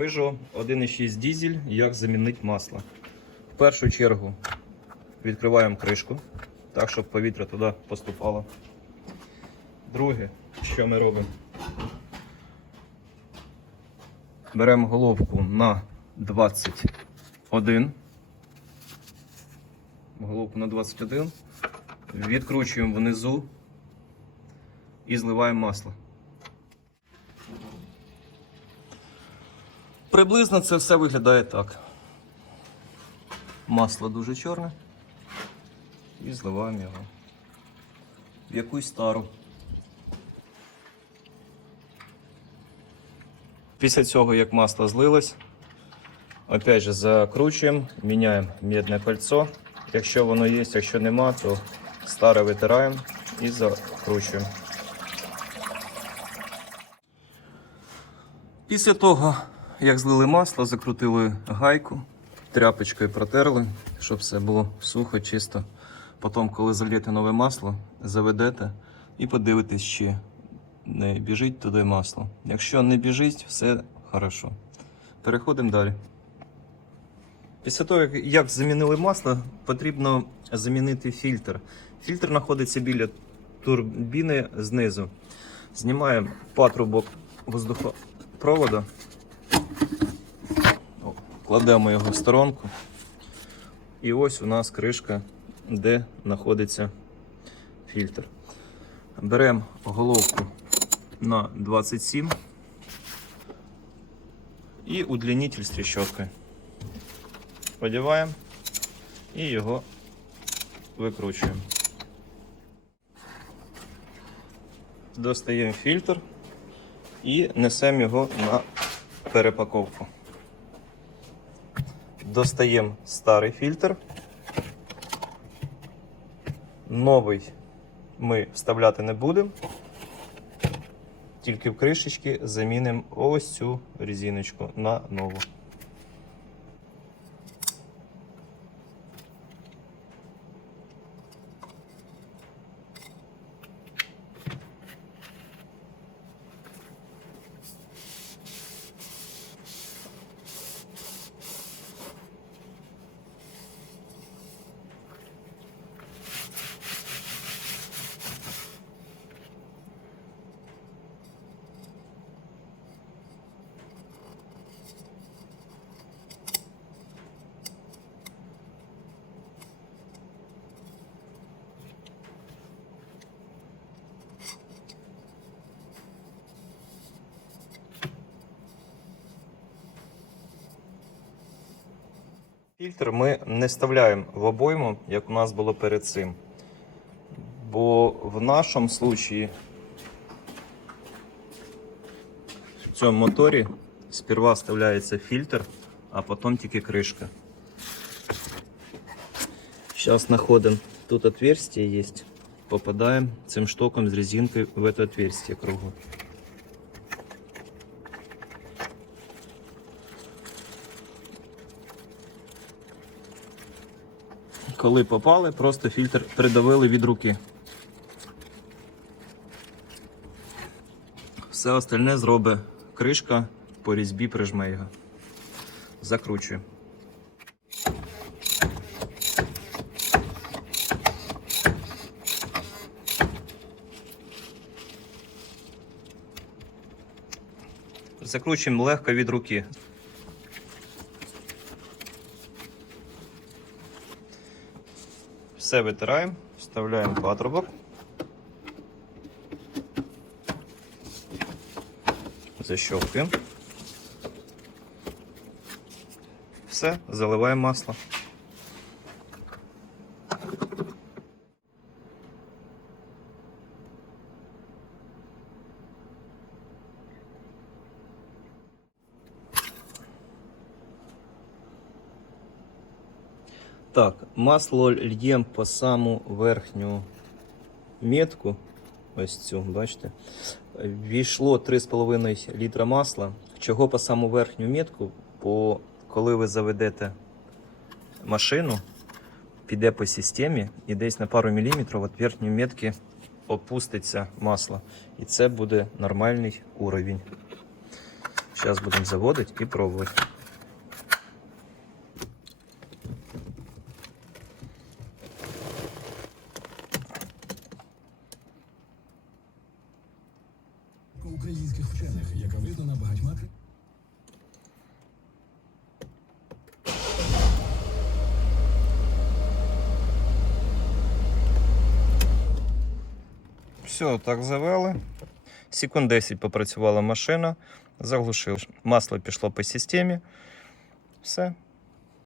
Peugeot 1.6 дізель, як замінити масло. В першу чергу відкриваємо кришку, так, щоб повітря туди поступало. Друге, що ми робимо? Беремо головку на 21. Головку на 21. Відкручуємо внизу і зливаємо масло. Приблизно це все виглядає так. Масло дуже чорне. І зливаємо його в якусь стару. Після цього, як масло злилось, опять же закручуємо, міняємо медне кольцо. Якщо воно є, якщо нема, то старе витираємо і закручуємо. Після того, як злили масло, закрутили гайку, тряпочкою протерли, щоб все було сухо, чисто. Потім, коли зальєте нове масло, заведете і подивитесь, чи не біжить туди масло. Якщо не біжить, все хорошо. Переходимо далі. Після того, як- замінили масло, потрібно замінити фільтр. Фільтр знаходиться біля турбіни знизу. Знімаємо патрубок воздухопроводу, кладемо його в сторонку. І ось у нас кришка, де знаходиться фільтр. Беремо головку на 27 і удлінитель з тріщоткою. Подіваємо і його викручуємо. Достаємо фільтр і несемо його на перепаковку. Достаємо старий фільтр. Новий ми вставляти не будемо. Тільки в кришечки замінимо ось цю резиночку на нову. Фільтр ми не вставляємо в обойму, як у нас було перед цим. Бо в нашому случаї в цьому моторі сперва вставляється фільтр, а потім тільки кришка. Зараз знаходимо тут отверстие є. Попадаємо цим штоком з резинкою в это отверстие кругу. Коли попали, просто фільтр придавили від руки. Все остальне зробить кришка по різьбі прижме його. Закручуємо. Закручуємо легко від руки. Все витираємо, вставляємо патрубок. Защелкуємо. Все, заливаємо масло. Так, масло льємо по саму верхню метку. Ось цю, бачите. Війшло 3,5 літра масла. Чого по саму верхню метку? Бо коли ви заведете машину, піде по системі і десь на пару міліметрів від верхньої метки опуститься масло. І це буде нормальний уровень. Зараз будемо заводити і пробувати. Українських вчених, яка визнана багатьма Все, так завели. Секунд 10 попрацювала машина, заглушив. Масло пішло по системі. Все,